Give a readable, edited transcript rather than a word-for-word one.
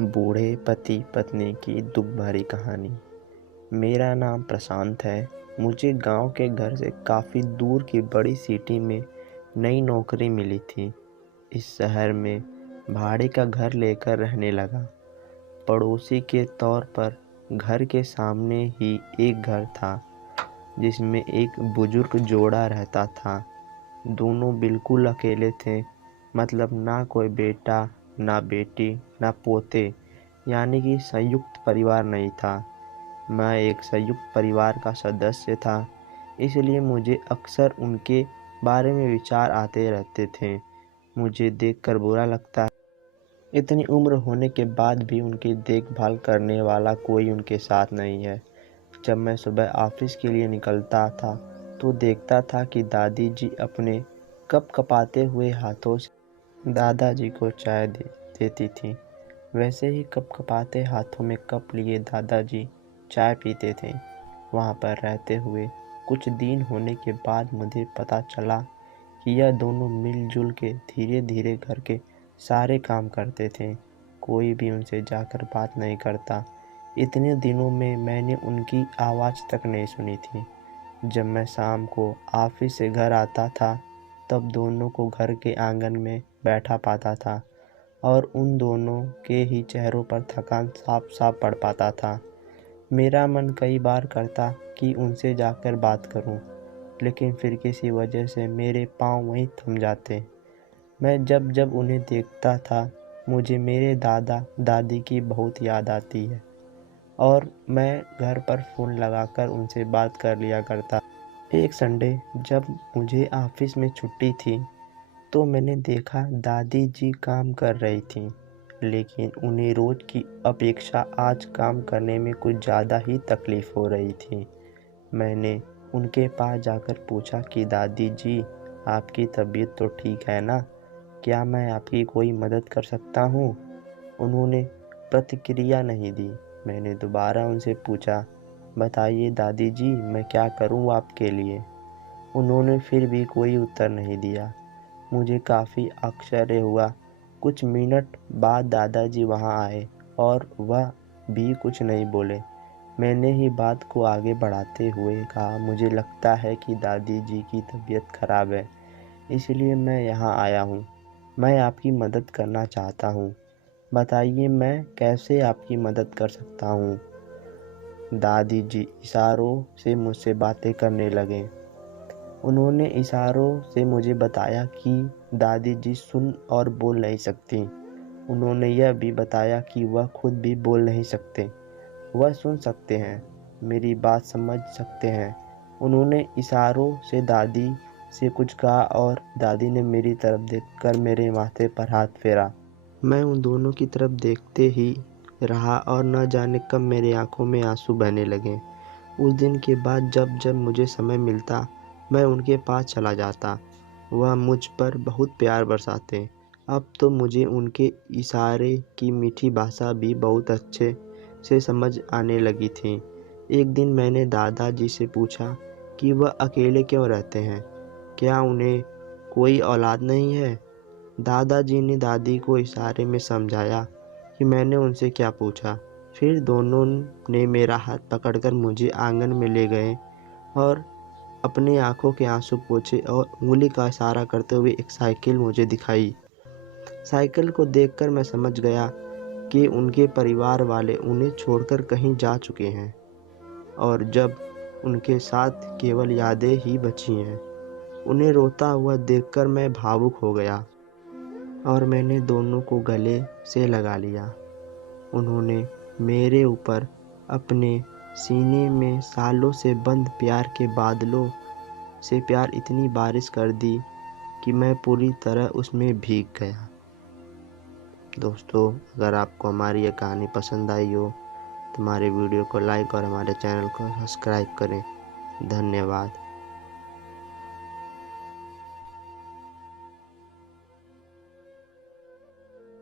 बूढ़े पति पत्नी की दुख भरी कहानी। मेरा नाम प्रशांत है। मुझे गांव के घर से काफ़ी दूर की बड़ी सिटी में नई नौकरी मिली थी। इस शहर में भाड़े का घर लेकर रहने लगा। पड़ोसी के तौर पर घर के सामने ही एक घर था जिसमें एक बुजुर्ग जोड़ा रहता था। दोनों बिल्कुल अकेले थे, मतलब ना कोई बेटा, ना बेटी, ना पोते, यानी कि संयुक्त परिवार नहीं था। मैं एक संयुक्त परिवार का सदस्य था, इसलिए मुझे अक्सर उनके बारे में विचार आते रहते थे। मुझे देखकर बुरा लगता है, इतनी उम्र होने के बाद भी उनकी देखभाल करने वाला कोई उनके साथ नहीं है। जब मैं सुबह ऑफिस के लिए निकलता था तो देखता था कि दादी जी अपने कप कपाते हुए हाथों से दादाजी को चाय देती थी। वैसे ही कपकपाते हाथों में कप लिए दादाजी चाय पीते थे। वहाँ पर रहते हुए कुछ दिन होने के बाद मुझे पता चला कि यह दोनों मिलजुल के धीरे धीरे घर के सारे काम करते थे। कोई भी उनसे जाकर बात नहीं करता। इतने दिनों में मैंने उनकी आवाज़ तक नहीं सुनी थी। जब मैं शाम को ऑफिस से घर आता था तब दोनों को घर के आंगन में बैठा पाता था और उन दोनों के ही चेहरों पर थकान साफ साफ पड़ पाता था। मेरा मन कई बार करता कि उनसे जाकर बात करूं, लेकिन फिर किसी वजह से मेरे पाँव वहीं थम जाते। मैं जब जब उन्हें देखता था मुझे मेरे दादा दादी की बहुत याद आती है और मैं घर पर फ़ोन लगाकर उनसे बात कर लिया करता। एक संडे जब मुझे ऑफिस में छुट्टी थी तो मैंने देखा दादी जी काम कर रही थीं, लेकिन उन्हें रोज़ की अपेक्षा आज काम करने में कुछ ज़्यादा ही तकलीफ़ हो रही थी। मैंने उनके पास जाकर पूछा कि दादी जी, आपकी तबीयत तो ठीक है ना? क्या मैं आपकी कोई मदद कर सकता हूँ? उन्होंने प्रतिक्रिया नहीं दी। मैंने दोबारा उनसे पूछा, बताइए दादी जी, मैं क्या करूँ आपके लिए? उन्होंने फिर भी कोई उत्तर नहीं दिया। मुझे काफ़ी आश्चर्य हुआ। कुछ मिनट बाद दादाजी वहाँ आए और वह भी कुछ नहीं बोले। मैंने ही बात को आगे बढ़ाते हुए कहा, मुझे लगता है कि दादी जी की तबीयत खराब है, इसलिए मैं यहाँ आया हूँ। मैं आपकी मदद करना चाहता हूँ। बताइए मैं कैसे आपकी मदद कर सकता हूँ? दादी जी इशारों से मुझसे बातें करने लगे। उन्होंने इशारों से मुझे बताया कि दादी जी सुन और बोल नहीं सकती। उन्होंने यह भी बताया कि वह खुद भी बोल नहीं सकते। वह सुन सकते हैं, मेरी बात समझ सकते हैं। उन्होंने इशारों से दादी से कुछ कहा और दादी ने मेरी तरफ देखकर मेरे माथे पर हाथ फेरा। मैं उन दोनों की तरफ देखते ही रहा और न जाने कब मेरी आंखों में आंसू बहने लगे। उस दिन के बाद जब जब मुझे समय मिलता मैं उनके पास चला जाता। वह मुझ पर बहुत प्यार बरसाते। अब तो मुझे उनके इशारे की मीठी भाषा भी बहुत अच्छे से समझ आने लगी थी। एक दिन मैंने दादाजी से पूछा कि वह अकेले क्यों रहते हैं, क्या उन्हें कोई औलाद नहीं है? दादाजी ने दादी को इशारे में समझाया कि मैंने उनसे क्या पूछा। फिर दोनों ने मेरा हाथ पकड़कर मुझे आंगन में ले गए और अपनी आंखों के आंसू पोंछे और उंगली का इशारा करते हुए एक साइकिल मुझे दिखाई। साइकिल को देखकर मैं समझ गया कि उनके परिवार वाले उन्हें छोड़कर कहीं जा चुके हैं और जब उनके साथ केवल यादें ही बची हैं। उन्हें रोता हुआ देखकर मैं भावुक हो गया और मैंने दोनों को गले से लगा लिया। उन्होंने मेरे ऊपर अपने सीने में सालों से बंद प्यार के बादलों से प्यार इतनी बारिश कर दी कि मैं पूरी तरह उसमें भीग गया। दोस्तों, अगर आपको हमारी ये कहानी पसंद आई हो तो हमारे वीडियो को लाइक और हमारे चैनल को सब्सक्राइब करें। धन्यवाद।